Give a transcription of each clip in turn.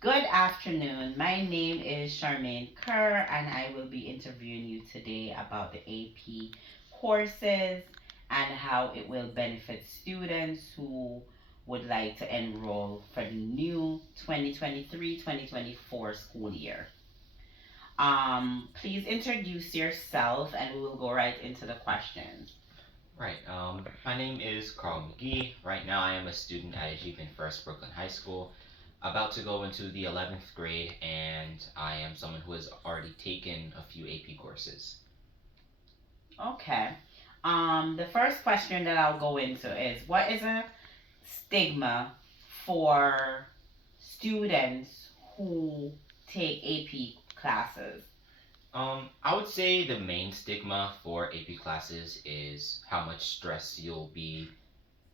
Good afternoon. My name is Charmaine Kerr, and I will be interviewing you today about the AP courses and how it will benefit students who would like to enroll for the new 2023-2024 school year. Please introduce yourself, and we will go right into the questions. Right. My name is Carl McGee. Right now, I am a student at Achievement First Brooklyn High School, about to go into the 11th grade, and I am someone who has already taken a few AP courses. Okay. The first question that I'll go into is what is a stigma for students who take AP classes? I would say the main stigma for AP classes is how much stress you'll be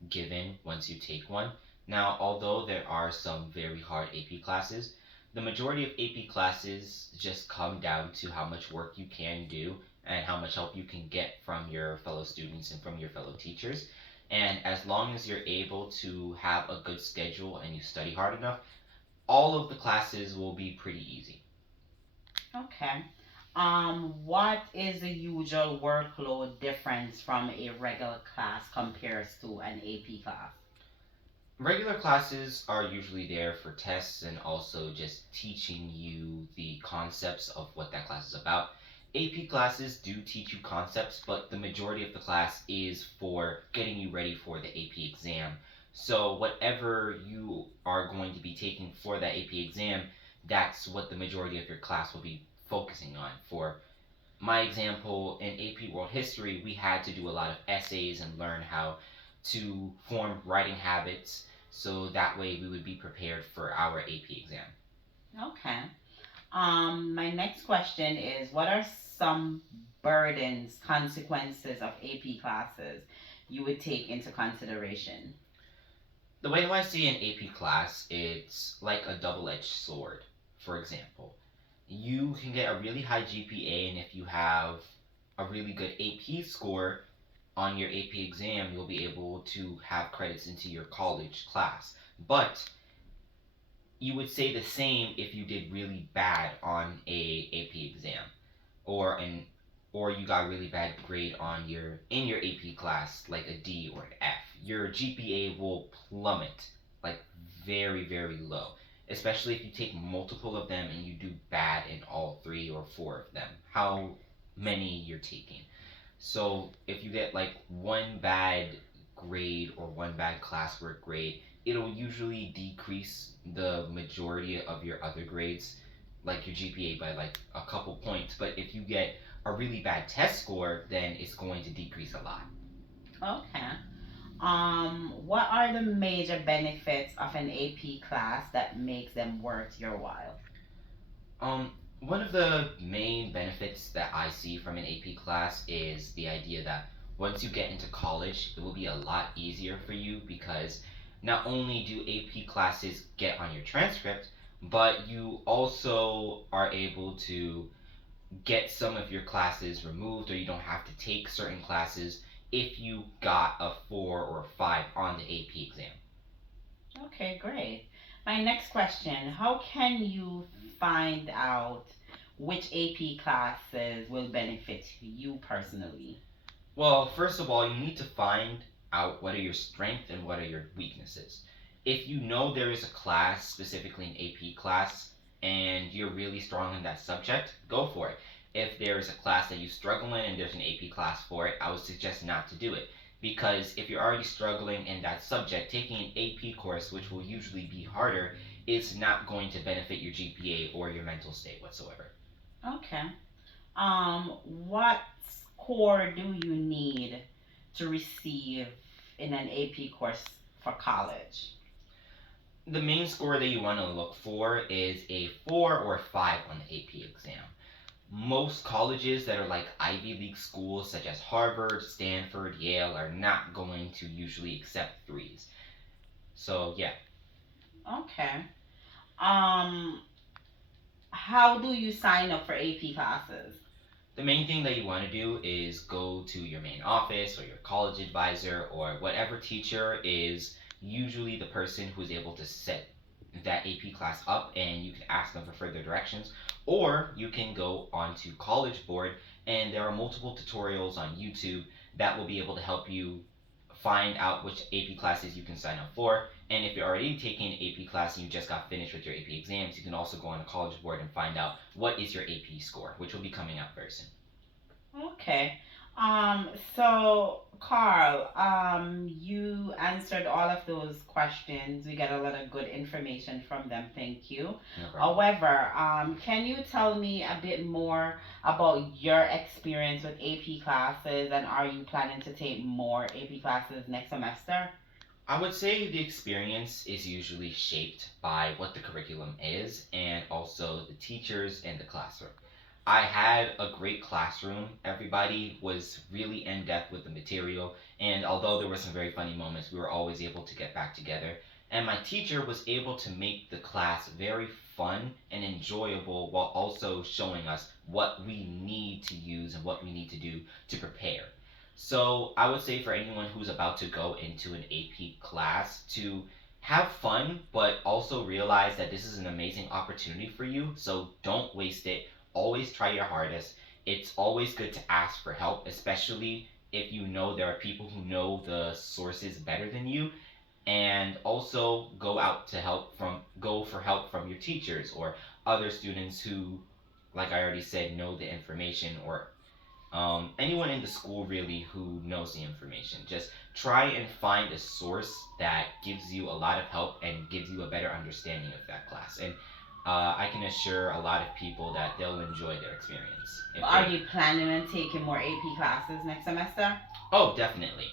given once you take one. Now, although there are some very hard AP classes, the majority of AP classes just come down to how much work you can do and how much help you can get from your fellow students and from your fellow teachers. And as long as you're able to have a good schedule and you study hard enough, all of the classes will be pretty easy. Okay. What is the usual workload difference from a regular class compared to an AP class? Regular classes are usually there for tests and also just teaching you the concepts of what that class is about. AP classes do teach you concepts, but the majority of the class is for getting you ready for the AP exam. So, whatever you are going to be taking for that AP exam, that's what the majority of your class will be focusing on. For my example, in AP World History, we had to do a lot of essays and learn how to form writing habits so that way we would be prepared for our AP exam. Okay. My next question is what are some burdens, consequences of AP classes you would take into consideration? The way I see an AP class, it's like a double edged sword. For example, you can get a really high GPA, and if you have a really good AP score on your AP exam, you'll be able to have credits into your college class. But you would say the same if you did really bad on a AP exam or an or you got really bad grade on your in your AP class like a D or an F. Your GPA will plummet like very low, especially if you take multiple of them and you do bad in all 3 or 4 of them. How many you're taking. So if you get like one bad grade or one bad classwork grade, it'll usually decrease the majority of your other grades, like your GPA by like a couple points. But if you get a really bad test score, then it's going to decrease a lot. Okay. What are the major benefits of an AP class that makes them worth your while? One of the main benefits that I see from an AP class is the idea that once you get into college, it will be a lot easier for you because not only do AP classes get on your transcript, but you also are able to get some of your classes removed or you don't have to take certain classes if you got a 4 or a 5 on the AP exam. Okay, great. My next question, how can you find out which AP classes will benefit you personally? Well, first of all, you need to find out what are your strengths and what are your weaknesses. If you know there is a class, specifically an AP class, and you're really strong in that subject, go for it. If there is a class that you struggle in and there's an AP class for it, I would suggest not to do it. Because if you're already struggling in that subject, taking an AP course, which will usually be harder, is not going to benefit your GPA or your mental state whatsoever. Okay. What score do you need to receive in an AP course for college? The main score that you want to look for is a 4 or a 5 on the AP exam. Most colleges that are like Ivy League schools, such as Harvard, Stanford, Yale, are not going to usually accept threes. So, yeah, Okay. Um, how do you sign up for AP classes? the main thing that you want to do is go to your main office or your college advisor or whatever teacher is usually the person who's able to set that AP class up and you can ask them for further directions, or you can go onto College Board and there are multiple tutorials on YouTube that will be able to help you find out which AP classes you can sign up for. And if you're already taking an AP class and you just got finished with your AP exams, you can also go on a College Board and find out what is your AP score, which will be coming out very soon. Okay. So Carl, you answered all of those questions. We got a lot of good information from them. Thank you. No problem. However, can you tell me a bit more about your experience with AP classes, and are you planning to take more AP classes next semester? I would say the experience is usually shaped by what the curriculum is and also the teachers and the classroom. I had a great classroom. Everybody was really in depth with the material, and although there were some very funny moments, we were always able to get back together. And my teacher was able to make the class very fun and enjoyable while also showing us what we need to use and what we need to do to prepare. So I would say for anyone who's about to go into an AP class to have fun, but also realize that this is an amazing opportunity for you. So don't waste it. Always try your hardest. It's always good to ask for help, especially if you know there are people who know the sources better than you. And also go for help from your teachers or other students who, like I already said, know the information, or anyone in the school really who knows the information. Just try and find a source that gives you a lot of help and gives you a better understanding of that class. And I can assure a lot of people that they'll enjoy their experience. If Are they, you planning on taking more AP classes next semester? oh, definitely.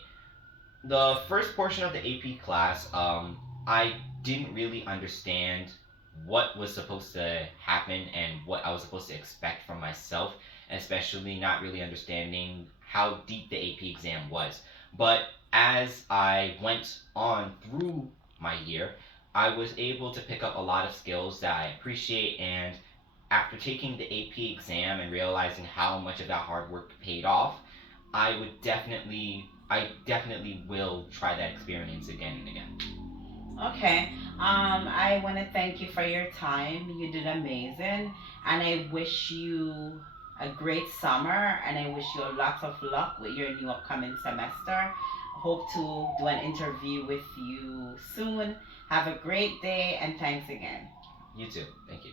The first portion of the AP class, I didn't really understand what was supposed to happen and what I was supposed to expect from myself, especially not really understanding how deep the AP exam was. But as I went on through my year, I was able to pick up a lot of skills that I appreciate, and after taking the AP exam and realizing how much of that hard work paid off, I definitely will try that experience again and again. Okay. I want to thank you for your time. You did amazing, and I wish you a great summer, and I wish you lots of luck with your new upcoming semester. Hope to do an interview with you soon. Have a great day, and thanks again. You too. Thank you.